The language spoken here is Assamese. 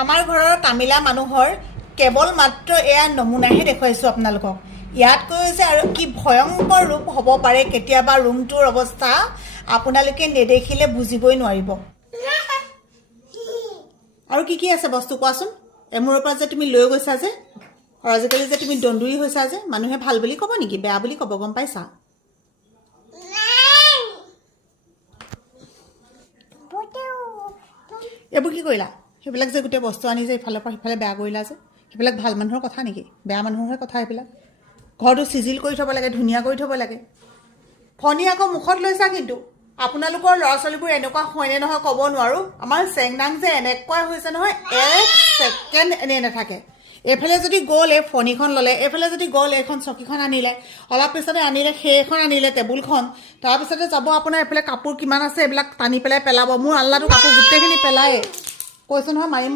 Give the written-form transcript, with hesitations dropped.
আমাৰ ঘৰৰ কামিলা মানুহৰ কেৱল মাত্ৰ এয়া নমুনাহে দেখুৱাইছোঁ আপোনালোকক। ইয়াতকৈ হৈছে আৰু কি ভয়ংকৰ ৰূপ হ'ব পাৰে কেতিয়াবা ৰুমটোৰ অৱস্থা আপোনালোকে নেদেখিলে বুজিবই নোৱাৰিব। আৰু কি আছে বস্তু কোৱাচোন? এমূৰৰ পৰা যে তুমি লৈ গৈছা যে, আৰু আজিকালি যে তুমি দন্দুৰী হৈছা যে, মানুহে ভাল বুলি ক'ব নেকি, বেয়া বুলি ক'ব, গম পাইছা? এইবোৰ কি কৰিলা? সেইবিলাক যে গোটেই বস্তু আনি যে ইফালৰ পৰা সিফালে বেয়া কৰিলা যে, সেইবিলাক ভাল মানুহৰ কথা নেকি? বেয়া মানুহৰহে কথা এইবিলাক। ঘৰটো চিজিল কৰি থ'ব লাগে, ধুনীয়া কৰি থ'ব লাগে। ফণী আকৌ মুখত লৈছা কিন্তু। আপোনালোকৰ ল'ৰা ছোৱালীবোৰ এনেকুৱা হয়নে নহয় ক'ব নোৱাৰোঁ। আমাৰ চেংনাং যে এনেকুৱা হৈছে নহয়, 1 ছেকেণ্ড এনেই নাথাকে। এইফালে যদি গ'ল এই ফণীখন ল'লে, এইফালে যদি গ'ল এইখন চকীখন আনিলে, অলপ পিছতে আনিলে সেইখন আনিলে টেবুলখন, তাৰপিছতে যাব আপোনাৰ এইফালে কাপোৰ কিমান আছে এইবিলাক টানি পেলাই পেলাব। মোৰ আল্লাহটো কাপোৰ গোটেইখিনি পেলায়ে কৈছোঁ নহয়, মাৰিম।